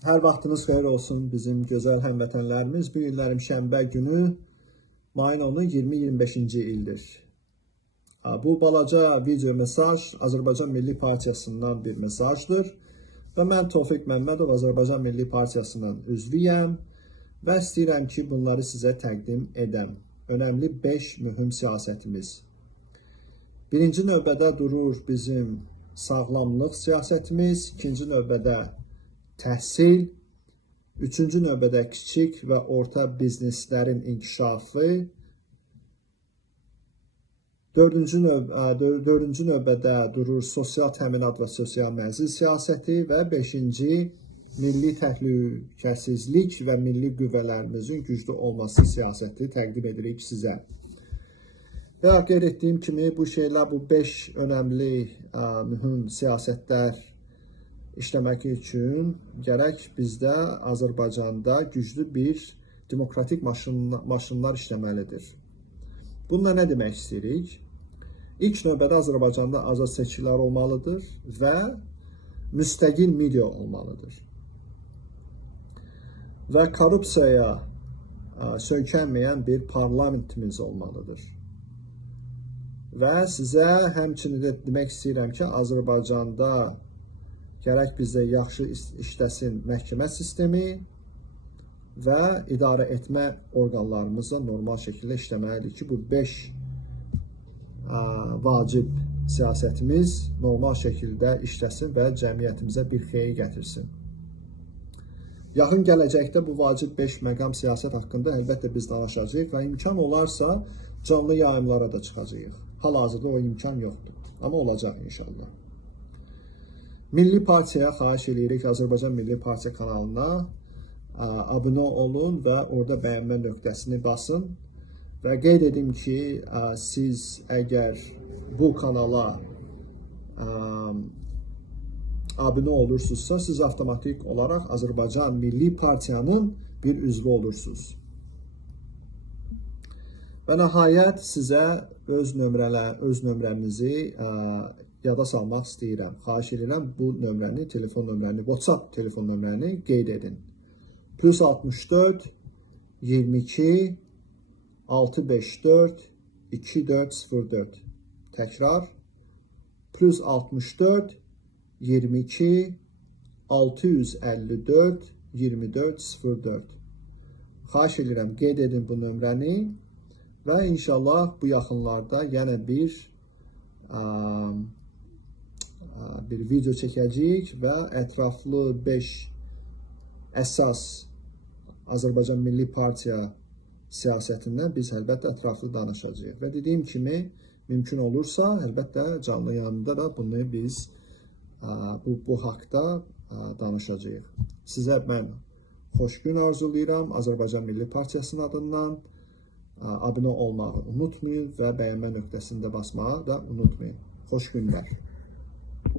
Hər vaxtınız xeyir olsun bizim gözəl həmvətənlərimiz. Bu günlərim şənbə günü mayın 10-u 2025-ci ildir. Bu balaca video mesaj Azərbaycan Milli Partiyasından bir mesajdır. Və mən Tofiq Məmmədov Azərbaycan Milli Partiyasının üzvüyəm və istəyirəm ki, bunları sizə təqdim edəm. Önəmli 5 mühüm siyasətimiz. Birinci növbədə durur bizim sağlamlıq siyasətimiz, ikinci növbədə təhsil, üçüncü növbədə kiçik və orta bizneslərin inkişafı, dördüncü növbədə durur sosial təminat və sosial mənzil siyasəti və beşinci milli təhlükəsizlik və milli qüvvələrimizin güclü olması siyasəti təqdim edirik sizə. Və qeyd etdiyim kimi bu şeylər, bu 5 önəmli mühüm siyasətlər işləmək üçün gərək bizdə Azərbaycanda güclü bir demokratik maşınlar işləməlidir. Bununla nə demək istəyirik? İlk növbədə Azərbaycanda azad seçkilər olmalıdır və müstəqil media olmalıdır. Və korrupsiyaya söykənməyən bir parlamentimiz olmalıdır. Və sizə həmçinin də demək istəyirəm ki, Azərbaycanda gərək bizdə yaxşı işləsin məhkəmə sistemi və idarə etmə orqanlarımızla normal şəkildə işləməlidir ki, bu 5 vacib siyasətimiz normal şəkildə işləsin və cəmiyyətimizə bir xeyir gətirsin. Yaxın gələcəkdə bu vacib 5 məqam siyasət haqqında əlbəttə biz danışacağıq və imkan olarsa canlı yayımlara da çıxacağıq. Hal-hazırda o imkan yoxdur, amma olacaq inşallah. Milli Partiyaya xahiş edirik, Azərbaycan Milli Partiya kanalına abunə olun və orada bəyənmə nöqtəsini basın. Və qeyd edim ki, siz əgər bu kanala abunə olursunuzsa, siz avtomatik olaraq Azərbaycan Milli Partiyanın bir üzvü olursunuz. Və nəhayət sizə öz nömrəmizi yada salmaq istəyirəm. Xahiş edirəm bu nömrəni, telefon nömrəni, WhatsApp telefon nömrəni qeyd edin. +64 22 654 2404. Təkrar. +64 22 654 2404. Xahiş edirəm qeyd edin bu nömrəni və inşallah bu yaxınlarda yenə bir video çəkəcəyik və ətraflı 5 əsas Azərbaycan Milli Partiya siyasətindən biz əlbəttə ətraflı danışacağıq. Və dediyim kimi, mümkün olursa, əlbəttə canlı yayımda da bunu biz bu haqda danışacağıq. Sizə mən xoş gün arzulayıram Azərbaycan Milli Partiyasının adından. Abunə olmağı unutmayın və bəyənmə nöqtəsində basmağı da unutmayın. Xoş günlər.